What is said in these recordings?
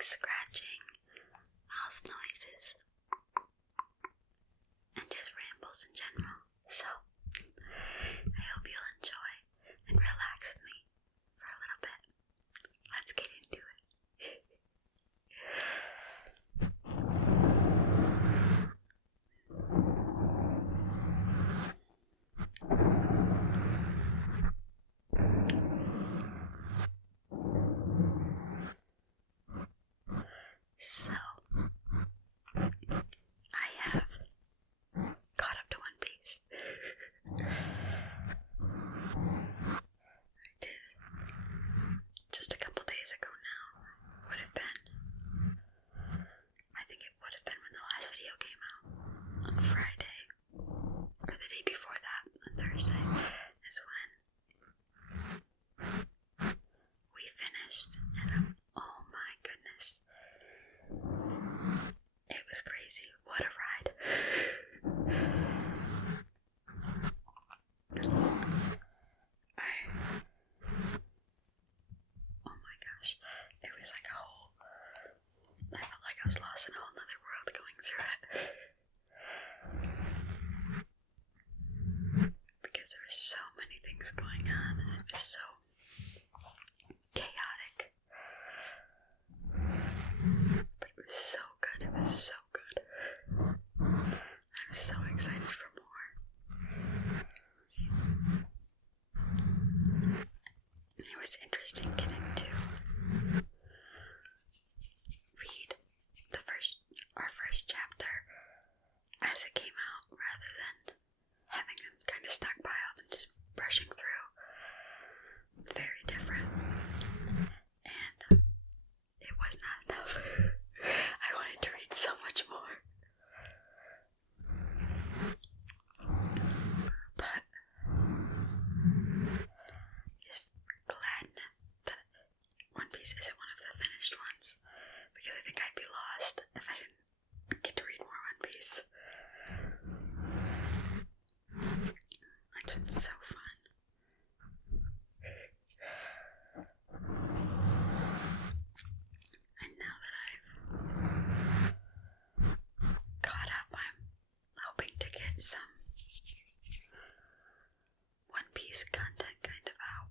like scratching, mouth noises, and just rambles in general. So, I hope you'll enjoy and relax with me for a little bit. Let's get into it. So, I have caught up to One Piece. I did just a couple days ago now. Would have been, I think it would have been when the last video came out on Friday, or the day before that, on Thursday, is when we finished, and oh my goodness, it was crazy. What a ride. Oh my gosh, it was like I felt like I was lost in a whole nother world going through it. Because there were so many things going on, and it was so chaotic. But it was so good, it was so good. I was so excited for more. And it was interesting getting to read our first chapter as it came out, rather than having them kind of stockpiled and just brushing through. Very different. And it was not enough. I wanted to read so much more. But just glad that One Piece isn't one of the finished ones, because I think I'd be lost if I didn't get to read more One Piece. It's been so fun. And now that I've caught up, I'm hoping to get some One Piece content kind of out.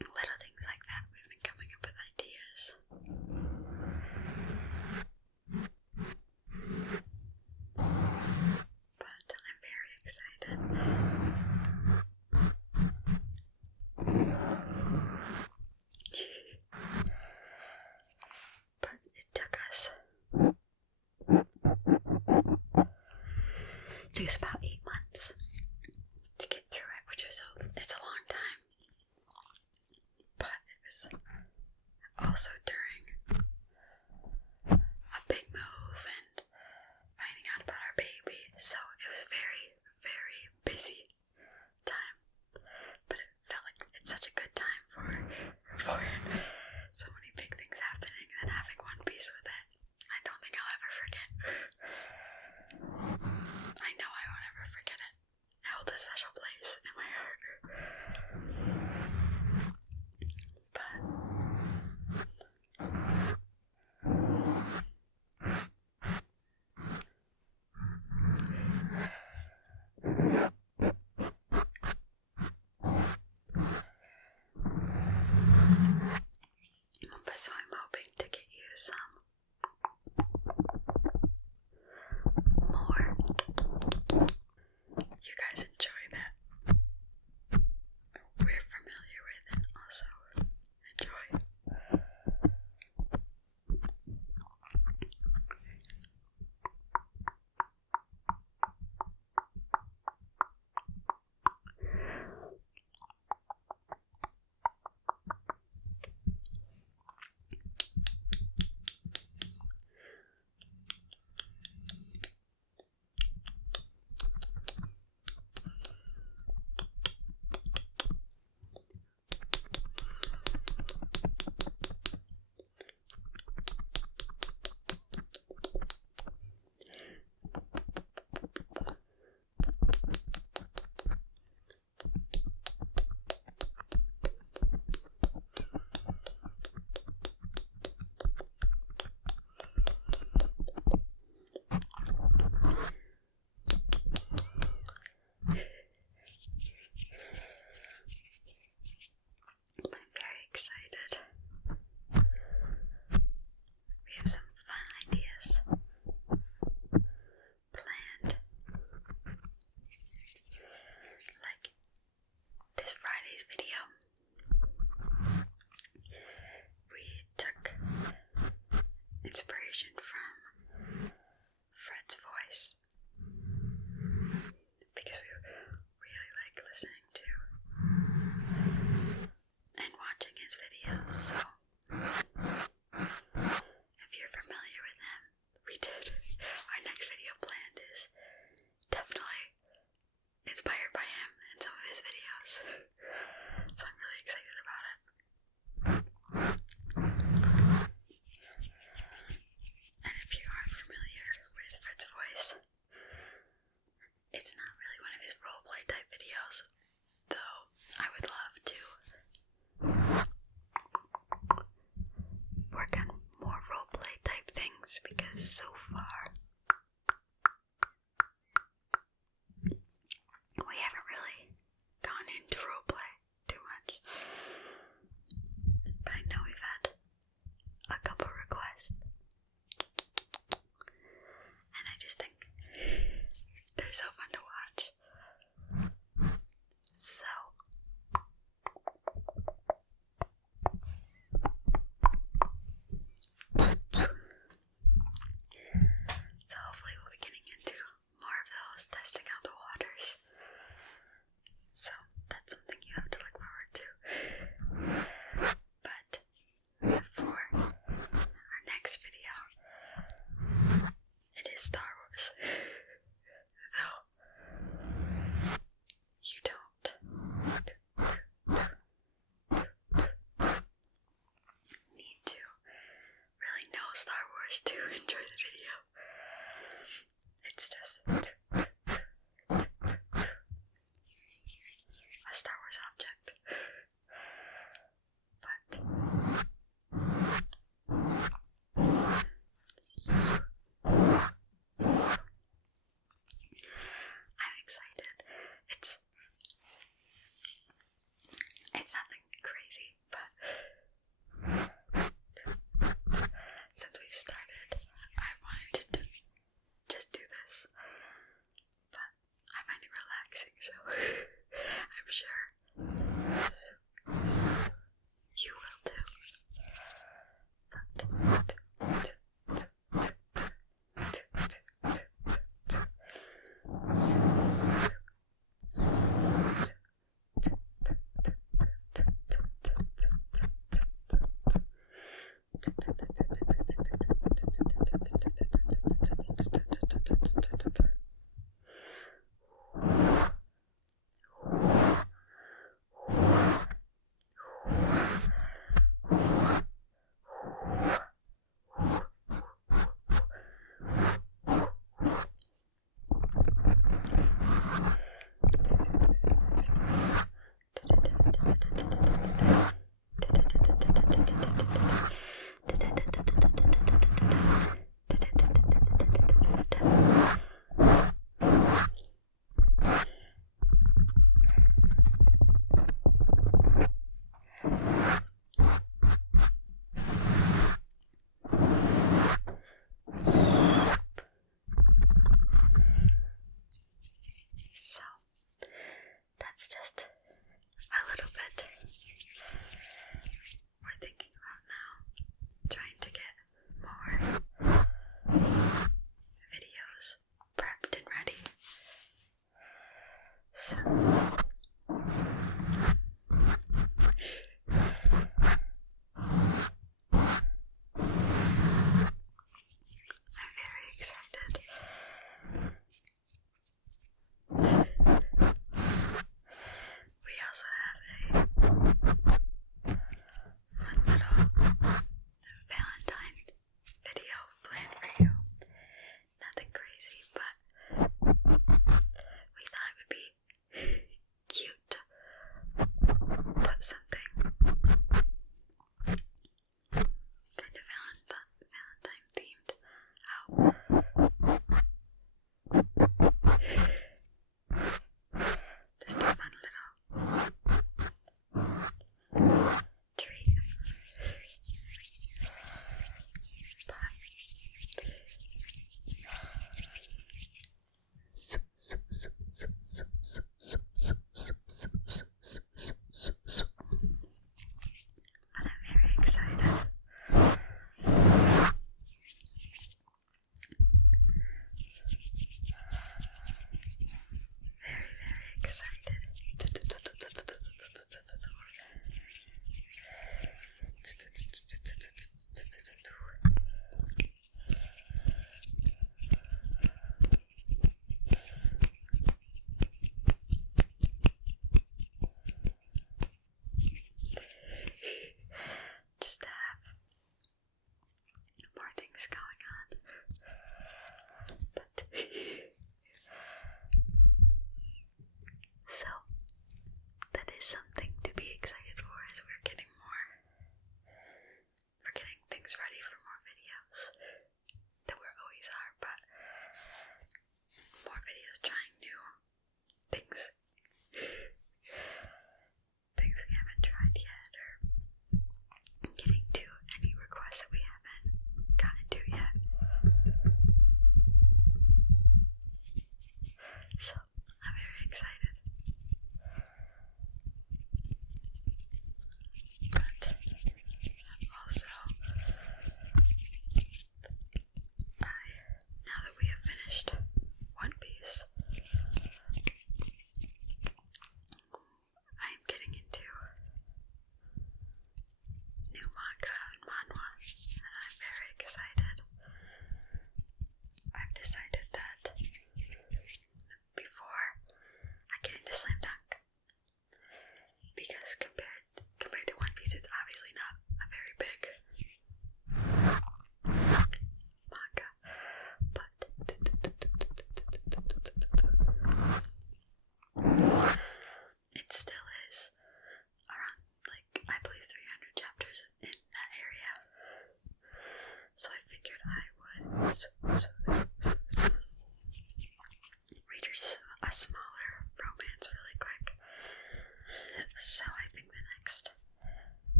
Little things like that. We've been coming up with ideas. But I'm very excited. But it took us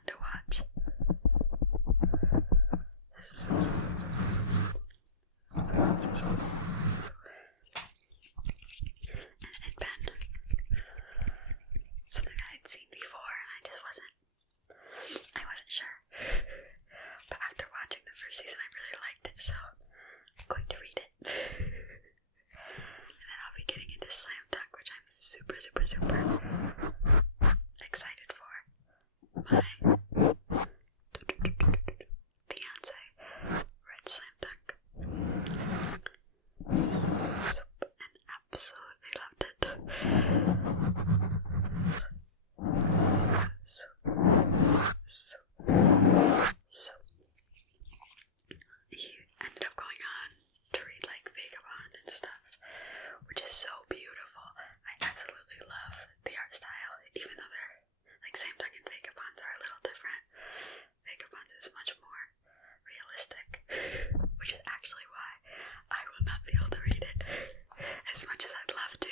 fun to watch. And it had been something that I'd seen before, and I wasn't sure. But after watching the first season, I really liked it, so I'm going to read it. And then I'll be getting into Slam Dunk, which I'm super, super, super excited for. My fiance read Slam Dunk and absolutely loved it. So he ended up going on to read like Vagabond and stuff, which is so beautiful. I absolutely love the art style, even though they're like Slam Dunk and Vagabonds are a little different. Vagabonds is much more realistic, which is actually why I will not be able to read it as much as I'd love to.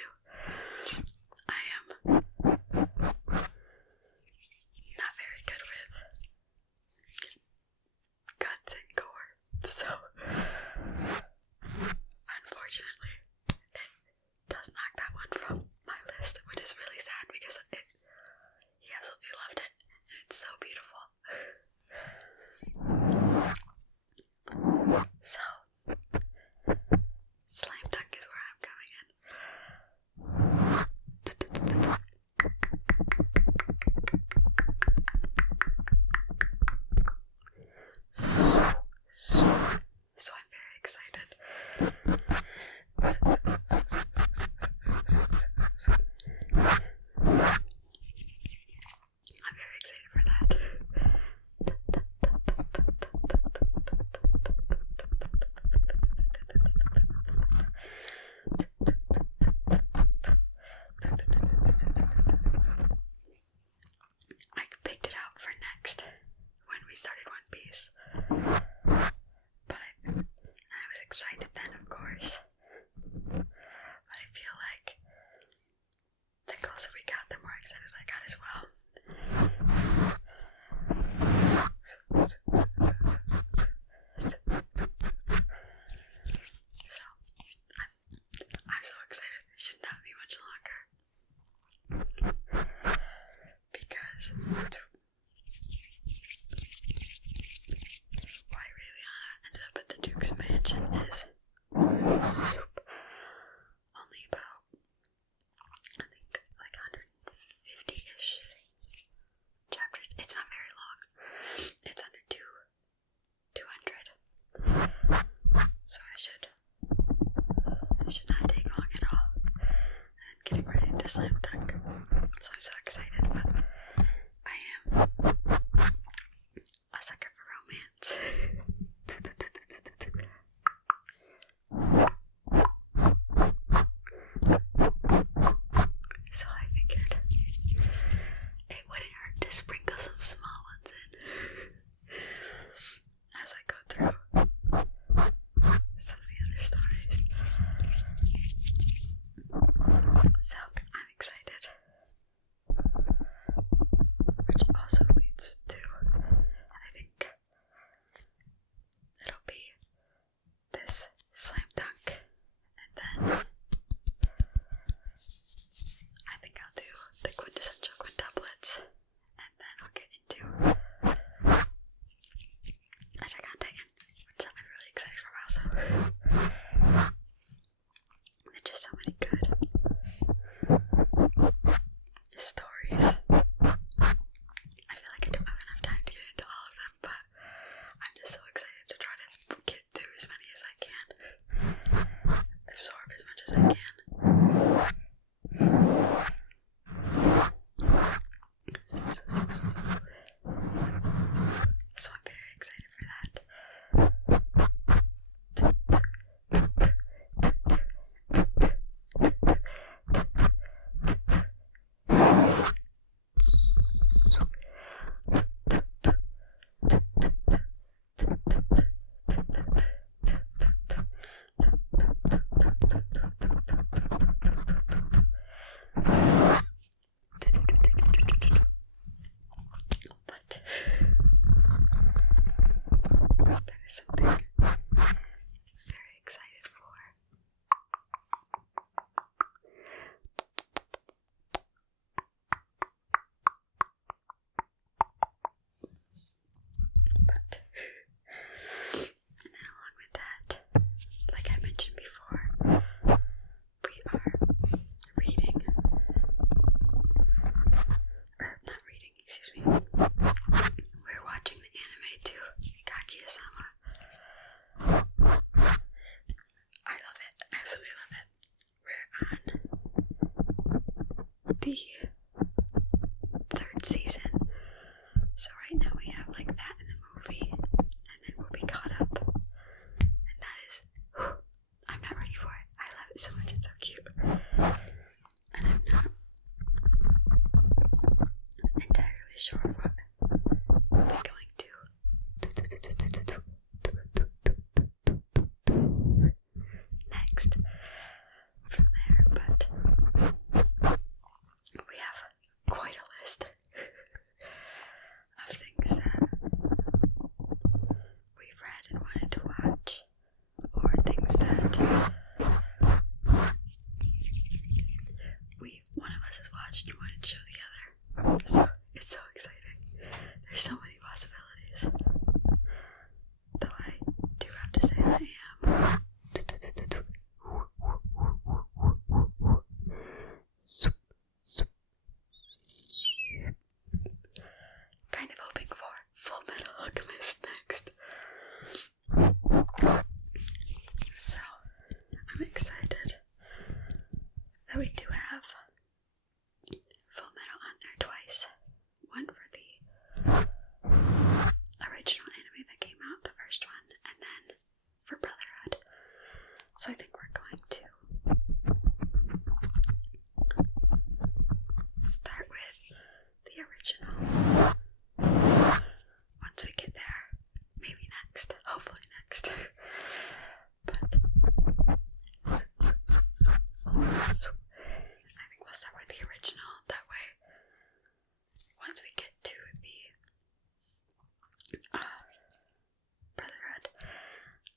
I am not very good with guts and gore, so unfortunately it does knock that one from my list, which is really sad because he absolutely loved it and it's so beautiful. So Slam Dunk is where I'm coming in. So I'm very excited. I'm very excited for that. I picked it out for next when we started One Piece. But I was excited then, of course. But I feel like the closer we got, the more excited I got as well. So I'm so excited. It should not be much longer. Because why Rayliana ended up at the Duke's mansion is only about, I think, like 150-ish chapters. It's not very long. It's under 200. So I should not take long at all. I'm getting ready to Slam Dunk. So I'm so excited, but I am a sucker for romance. So I figured it wouldn't hurt to sprinkle some small ones in. something very excited for. But, and then along with that, like I mentioned before, we are reading, or not reading, excuse me, we're watching the anime too, fayexasmr. I love it, I absolutely love it. We're on the 3rd season, so right now we have like that in the movie, and then we'll be caught up, and that is, I'm not ready for it. I love it so much, it's so cute, and I'm not entirely sure what we'll be going to next from there, but we have quite a list of things that we've read and wanted to watch, or things that one of us has watched and wanted to show the other. So it's so exciting. There's so many possibilities. Though I do have to say I am kind of hoping for Full Metal Alchemist next. So I'm excited that we do have Full Metal on there twice. One for the original anime that came out, the first one, and then for Brotherhood. So I think we're going to start with the original. Once we get there, maybe next, hopefully next. But I think we'll start with the original. That way, once we get to the Brotherhood,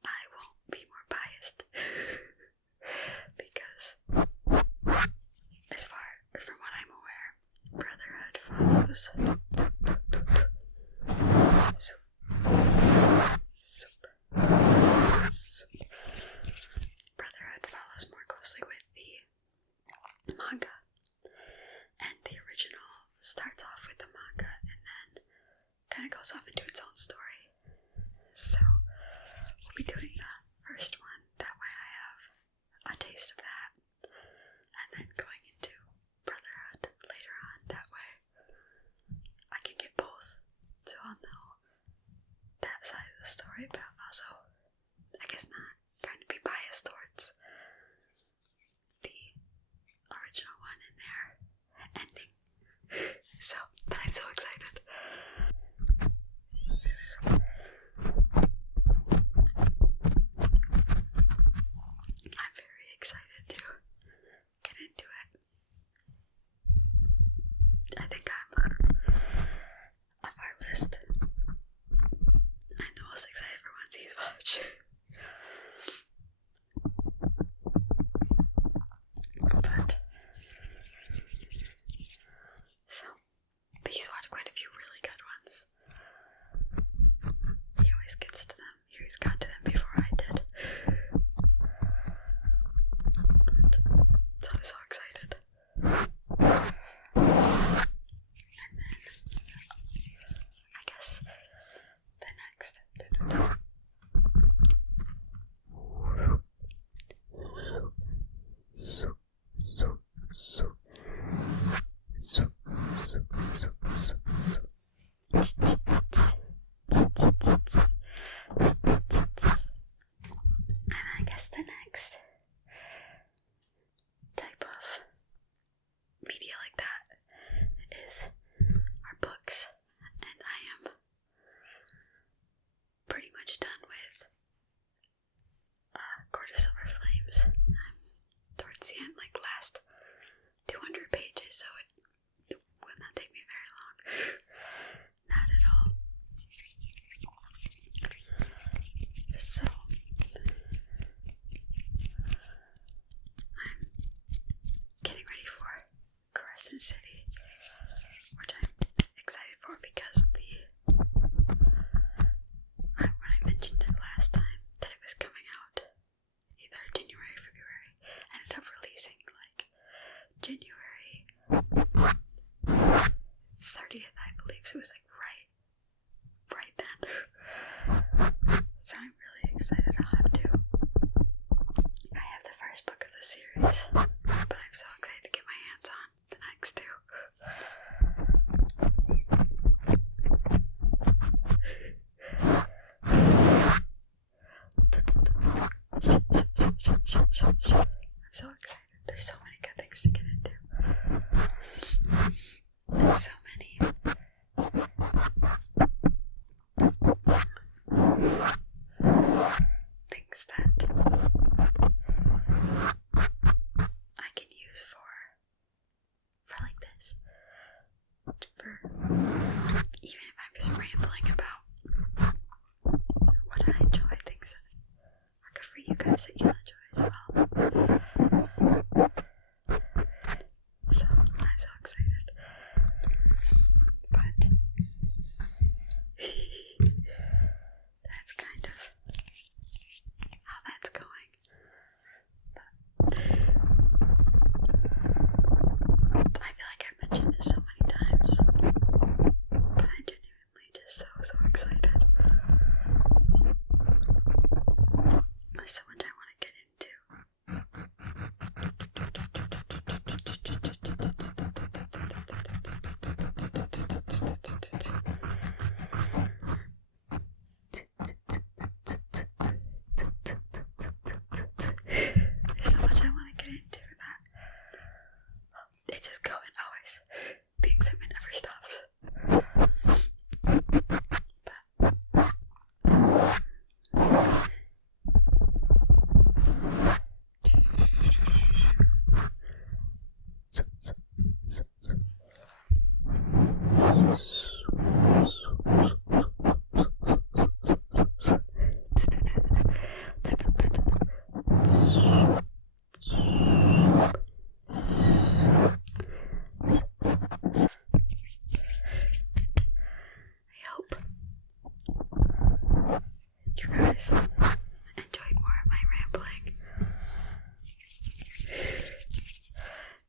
I won't be more biased. Because, as far from what I'm aware, Brotherhood follows Brotherhood follows more closely with the manga, and the original starts off with the manga and then kind of goes off into its own story. So we'll be doing the first one, that way I have a taste of that, and then going into Brotherhood later on, that way I can get both, so I'll know that side of the story, but also, I guess not, kind of be biased towards the original one in their ending. So, but I'm so excited. I'm very excited to get into it. I think I'm on our list. I'm the most excited for One Piece watch. But so he's watched quite a few really good ones. He always gets to them. He always got to them before I did. But so I'm so excited. And then I guess the next. excited. I have the first book of the series, but I'm so excited to get my hands on the next two. I'm so excited. There's so many good things to get into. And so many things that I can use for like this. Even if I'm just rambling about what I enjoy, things that are good for you guys that you'll enjoy as well. So I'm so excited. But that's kind of how that's going. But I feel like I've mentioned it so many times. But I'm genuinely just so excited. There's so much I want to get into. There's so much I want to get into that. It's just going always. The excitement never stops. You guys enjoyed more of my rambling.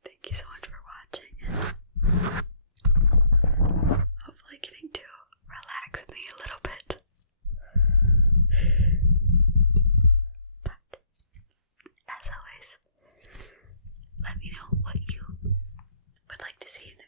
Thank you so much for watching, and hopefully getting to relax with me a little bit. But as always, let me know what you would like to see in the